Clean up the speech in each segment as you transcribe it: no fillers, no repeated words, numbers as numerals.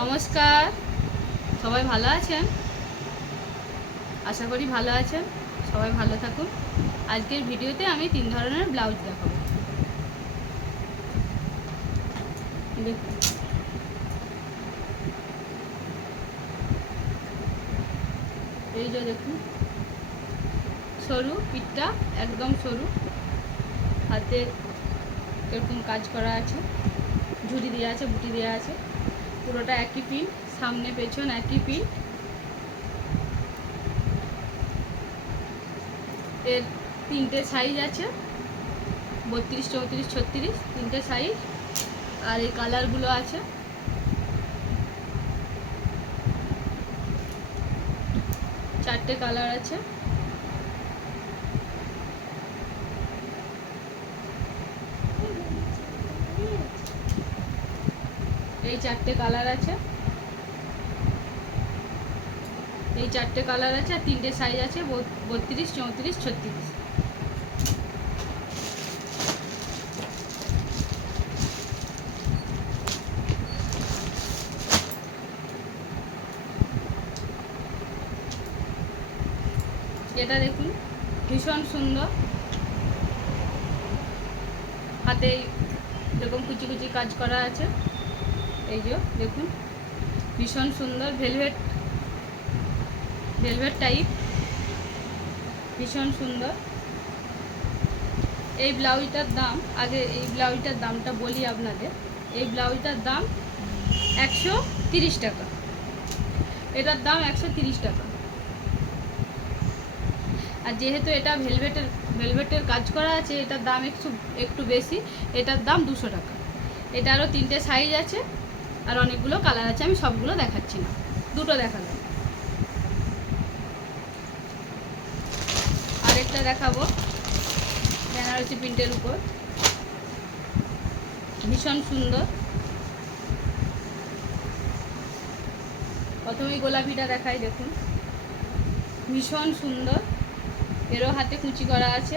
নমস্কার, সবাই ভালো আছেন? আশা করি ভালো আছেন। সবাই ভালো থাকুন। আজকের ভিডিওতে আমি 3 ধরনের ব্লাউজ দেখাবো। দেখুন, এই যে দেখুন, সরু পিঠটা একদম সরু, হাতে এরকম কাজ করা আছে, ঝুড়ি দেওয়া আছে, বুটি দেওয়া আছে, পুরোটা একই পিন, সামনে পেছন একই পিন। এর 3টে সাইজ আছে, 32, 34, 36, 3টে সাইজ। আর এই কালারগুলো আছে, চারটে কালার আছে। এই চারটে কালার আছে, এই চারটে কালার আছে, আর 3টে সাইজ আছে, 32, 34, 36। এটা দেখুন, ভীষণ সুন্দর, হাতে এরকম কুচি কুচি কাজ করা আছে। এই যে দেখুন, ভীষণ সুন্দর, ভেলভেট টাইপ, ভীষণ সুন্দর। এই ব্লাউজটার দাম, আগে এই ব্লাউজটার দামটা বলি আপনাদের। এই ব্লাউজটার দাম 130 টাকা, এটার দাম 130 টাকা। আর যেহেতু এটা ভেলভেটের কাজ করা আছে, এটার দাম একটু বেশি, এটার দাম 200 টাকা। এটা আরও 3টে সাইজ আছে, আর অনেকগুলো কালার আছে, আমি সবগুলো দেখাচ্ছি না, দুটো দেখালাম। আরেকটা দেখাবো বেনারসি প্রিন্টের উপর, ভীষণ সুন্দর। প্রথমেই গোলাপিটা দেখাই, দেখুন ভীষণ সুন্দর। এরও হাতে কুচি করা আছে,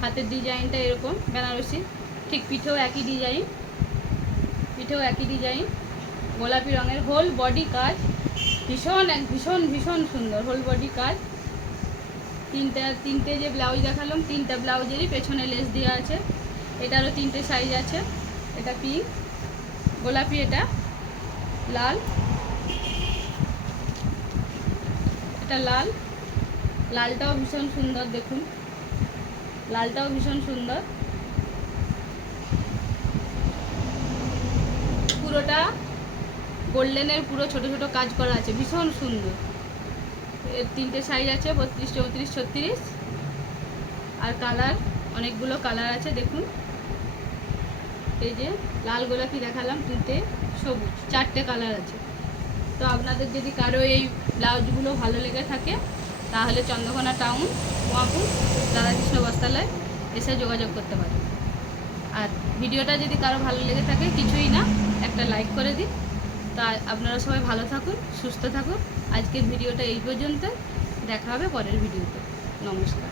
হাতের ডিজাইনটা এরকম বেনারসি, ঠিক পিঠেও একই ডিজাইন, গোলাপি রঙের, হোল বডি কাজ, ভীষণ ভীষণ সুন্দর হোল বডি কাজ। তিনটে যে ব্লাউজ দেখালাম, 3টা ব্লাউজেরই পেছনে লেস দেওয়া আছে। এটারও 3টে সাইজ আছে, এটা পিঙ্ক, গোলাপি, এটা লাল, এটা লালটাও ভীষণ সুন্দর, দেখুন লালটাও ভীষণ সুন্দর। পুরোটা গোল্ডেনের পুরো ছোট ছোট কাজ করা আছে, ভীষণ সুন্দর। এর 3টে সাইজ আছে, 32, 34, 36। আর কালার অনেকগুলো কালার আছে, দেখুন এই যে লাল গোলাপি দেখালাম, 3টে সবুজ, 4টে কালার আছে। তো আপনাদের যদি কারো এই ব্লাউজগুলো ভালো লেগে থাকে, তাহলে চন্দ্রকোনা টাউন, মহাপুর, রাধাকৃষ্ণ বস্ত্রালয় এসে যোগাযোগ করতে পারেন। আর ভিডিওটা যদি কারো ভালো লেগে থাকে, কিছুই না, একটা লাইক করে দিন। তা আপনারা সবাই ভালো থাকুন, সুস্থ থাকুন। আজকের ভিডিওটা এই পর্যন্ত, দেখা হবে পরের ভিডিওতে। নমস্কার।